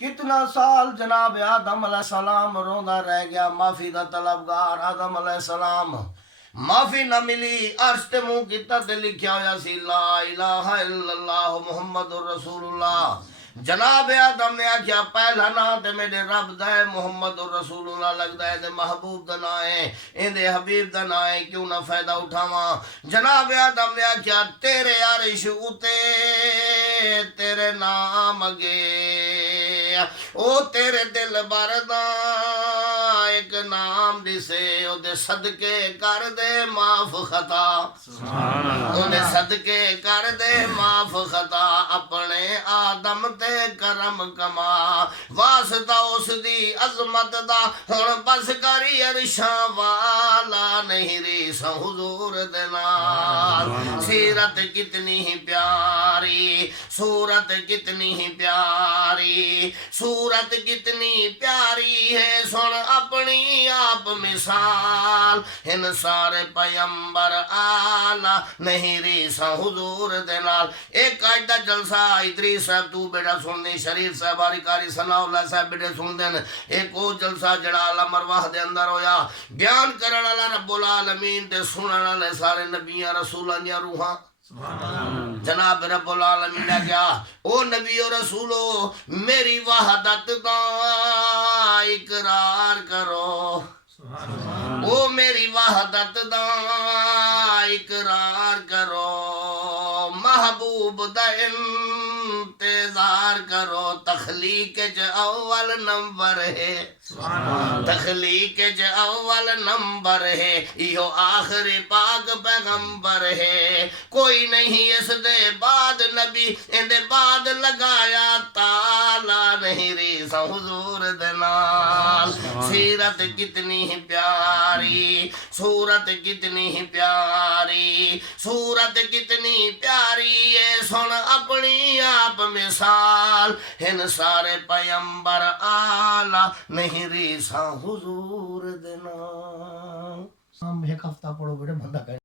کتنا سال جناب آدم علیہ السلام روندا رہ گیا، معافی دا طلبگار آدم علیہ السلام، معافی نہ ملی، عرش تے منہ کیتا تے لکھیا ہویا سی لا الہ الا اللہ محمد رسول اللہ۔ جناب آدم نے آکھیا پہلا نام تے میرے رب دا ہے محمد رسول اللہ، لگدا ہے تے محبوب دا نام ہے، ایندے حبیب دا نام ہے، کیوں نہ فائدہ اٹھاواں۔ جناب آدم نے آکھیا تیرے عرش اتے تیرے نام اگے او تیرے دل بردا ایک نام دسے، او دے صدقے کر دے معاف خطا، او دے صدقے کر دے معاف خطا، اپنے آدم تے کرم کما، واسطہ اس دی عظمت دا ہن بس کری عرشاں والا، نہیں ریس حضور دے نال۔ سیرت کتنی ہی پیاری، صورت کتنی ہی پیاری، صورت کتنی پیاری ہے، سن اپنی آپ مثال، ان سارے پیمبر آلہ نہیں ریسا حضور دے نال۔ ایک آج دا جلسہ ادریس صاحب تو بیٹا سن دیں، شریف صاحب آری کاری ثناء اللہ صاحب بیٹے سن دیں، ایک او جلسہ جڑا اللہ مرواح دے اندر ہویا، بیان کرن اللہ رب العالمین تے سنن اللہ سارے نبیاں رسولان یا روحاں۔ جناب رب العالمین نے کیا او نبی و رسولو میری وحدت دا اقرار کرو، او میری وحدت دا اقرار کرو، محبوب دا انتظار کرو، تخلیق اول نمبر ہے، تخلیق اول نمبر ہے، یہ آخر پاک پیغمبر ہے، کوئی نہیں اس دے بعد نبی، ان دے بعد لگایا تالا، نہیں ریسا حضور دے نال۔ سیرت کتنی ہی پیاری، صورت کتنی ہی پیاری، صورت کتنی پیاری ہے، سن اپنی آپ مثال، ان سارے پیمبر آلہ نہیں ریسا حضور دے نال۔ ایک ہفتہ پڑھو بیٹے بندہ کہے